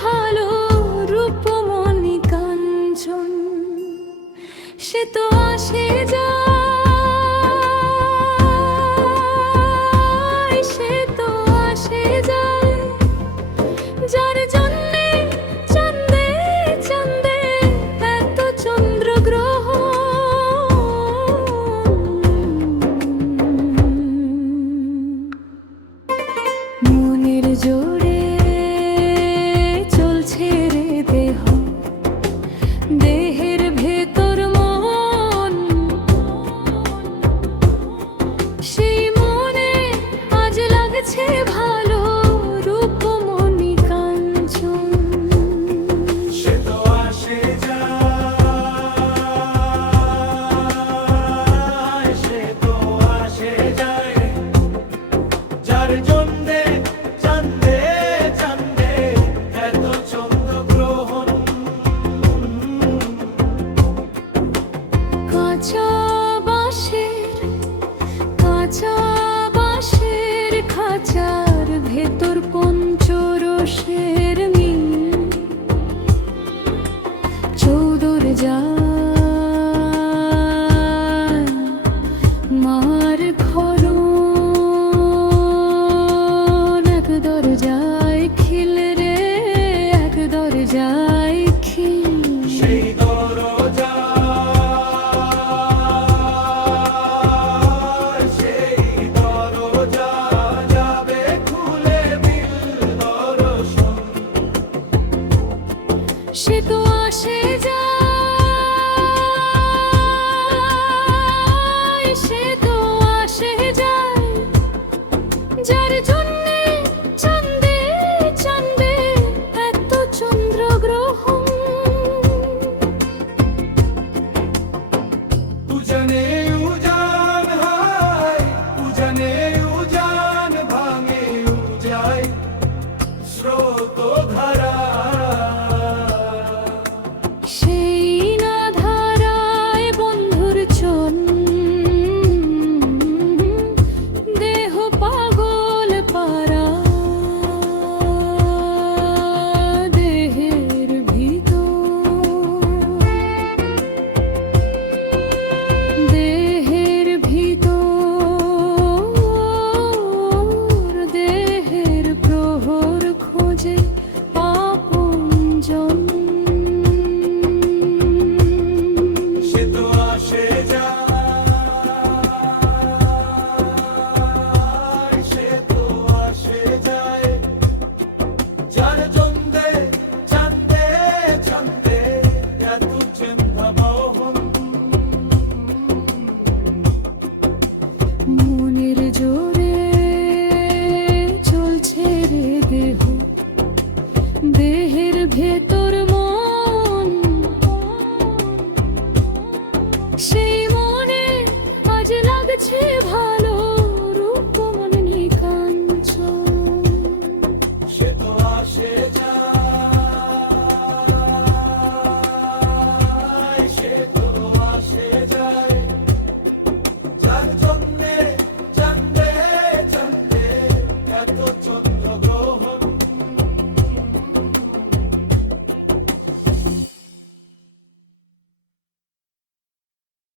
ভালো রূপমণি কাঞ্চন, সে তো আসে যায়, সে তো আসে যায়, যার জন্যে চাঁদে চাঁদে এত চন্দ্রগ্রহণ। মনের জোরে চলছে রে দেহ, দেহের ভেতর মন, সেই মনে আজ লাগছে ভালো রূপমণি কাঞ্চন। সে তো আসে যায়, সে তো আসে যায়, যার জন্যে চাঁদে চাঁদে এত চন্দ্রগ্রহণ। কাঁচা বাঁশের, কাঁচা বাঁশের খাঁচার ভেতর পঞ্চরসের মিল, চৌদর যায় মার ঘরণ, এক দরজায় খিল রে, এক দরজায় খিল। সেই দরজা, সেই দরজা যাবে খুলে বিল দর্শন। সে তো আসে যায়, সে তো আসে যায়, যার জন্যে চাঁদে চাঁদে এত চন্দ্রগ্রহণ। উজানে উজান হায়, উজানে